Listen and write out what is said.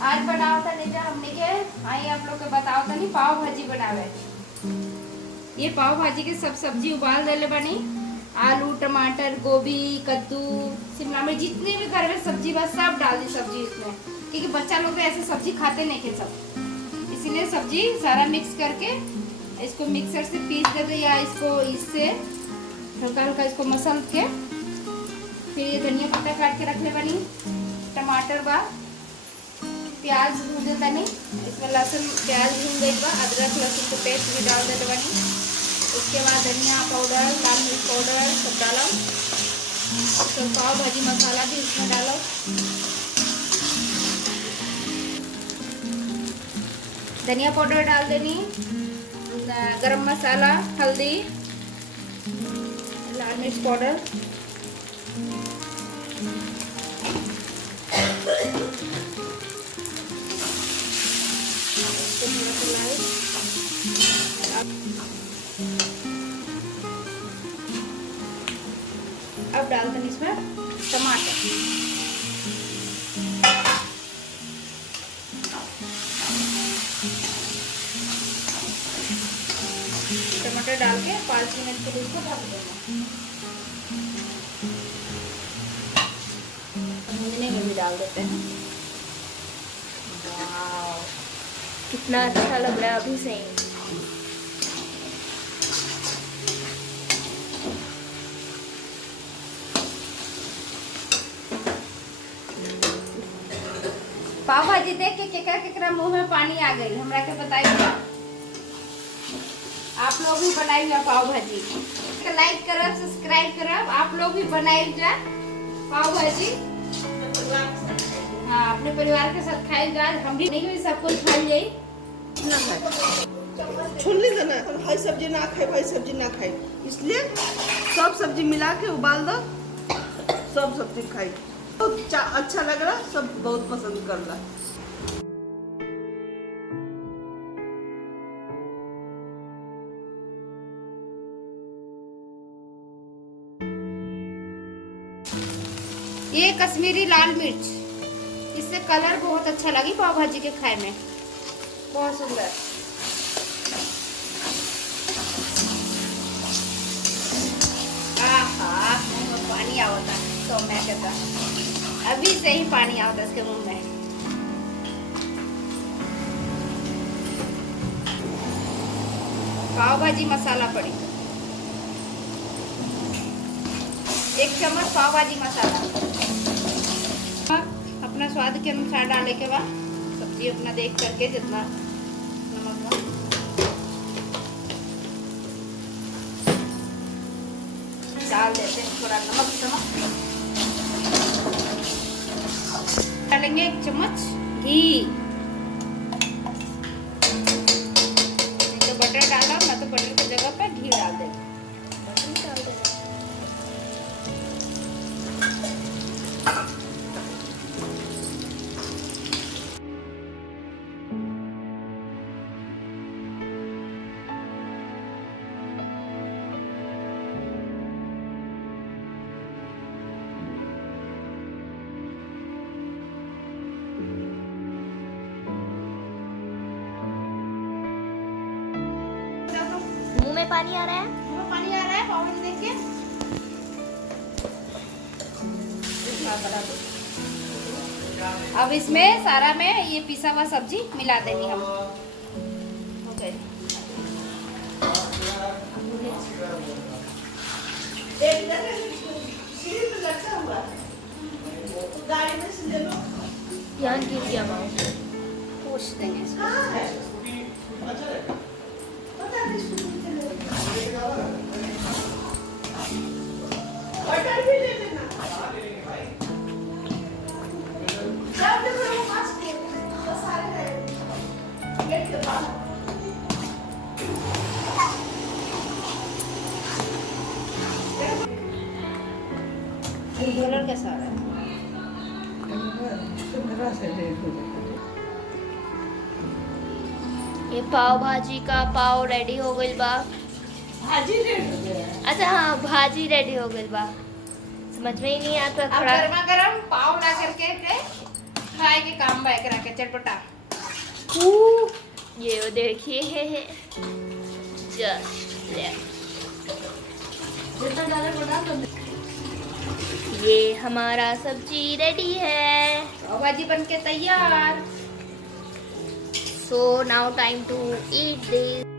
आज बनाओ था नहीं हमने के आई आप लोग के बताओ था नहीं पाव भाजी बनावे। ये पाव भाजी के सब सब्जी उबाल देले बनी, आलू टमाटर गोभी कद्दू शिमला मिर्च जितने भी घर में सब्जी बस सब डाल दी सब्जी इसमें, क्योंकि बच्चा लोग तो ऐसे सब्जी खाते नहीं के सब, इसीलिए सब्जी सारा मिक्स करके इसको मिक्सर से पीस देते या इसको इससे हल्का हल्का इसको मसल के फिर ये धनिया पत्ता काट के रख ले बनी, टमाटर बा प्याज भून देता नहीं, इसमें लहसुन प्याज भून गई बा, अदरक लहसुन को पेस्ट भी डाल देते बनी। उसके बाद धनिया पाउडर लाल मिर्च पाउडर सब डालो, तो पाव भाजी मसाला भी इसमें डालो, धनिया पाउडर डाल देनी, गरम मसाला हल्दी लाल मिर्च पाउडर, अब डालते हैं इसमें टमाटर, टमाटर डाल के 5 मिनट के लिए इसको ढक देना। भूनने में भी डाल देते हैं। वाव कितना अच्छा लग रहा है अभी से ही। पाव भाजी देख के केकरा केकरा मुंह में पानी आ गई, हमरा के बताइए। आप लोग भी बनाइए पाव भाजी, लाइक करब सब्सक्राइब करब, आप लोग भी बनाइए पाव भाजी। हाँ अपने परिवार के साथ खाएगा, हम भी नहीं सब कुछ खा जाए ना खाए छोड़ने देना, हरी सब्जी ना खाए भाई सब्जी ना खाए, इसलिए सब सब्जी मिला के उबाल दो, सब सब्जी खाई बहुत अच्छा लग रहा, सब बहुत पसंद कर रहा। ये कश्मीरी लाल मिर्च, इससे कलर बहुत अच्छा लगी पाव भाजी के खाए में, बहुत सुंदर। आहा मुंह में पानी आवता तो मैं कहता अभी से ही पानी आवता इसके मुंह में। पाव भाजी मसाला पड़ी, 1 चम्मच पाव भाजी मसाला, अपना स्वाद के अनुसार डालने के बाद सब्जी अपना देख करके जितना नमक डाल देते हैं, थोड़ा नमक डालेंगे, 1 चम्मच घी, नहीं तो बटर डाला ना तो बटर की जगह पे घी डाल देंगे। मुंह में पानी आ रहा है, मुंह में पानी आ रहा है पाव भाजी देख के। अब इसमें सारा में ये पिसा हुआ सब्जी मिला देंगे हम। ओके ध्यान कीजिए माँ, पूछ देंगे इसको। बटर भी ले लेना। कलर कैसा आ रहा है? ये पाव भाजी का पाव रेडी हो गई बा। भाजी रेडी हो गया। अच्छा हाँ भाजी रेडी हो गई बा, समझ में ही नहीं आता अब थोड़ा। गर्मा गर्म पाव ला करके खाए के काम बाय करा के चटपटा। ये वो देखिए जस्ट जितना ज्यादा बना तो ये हमारा सब्जी रेडी है। पाव भाजी बन के तैयार। So now time to eat this.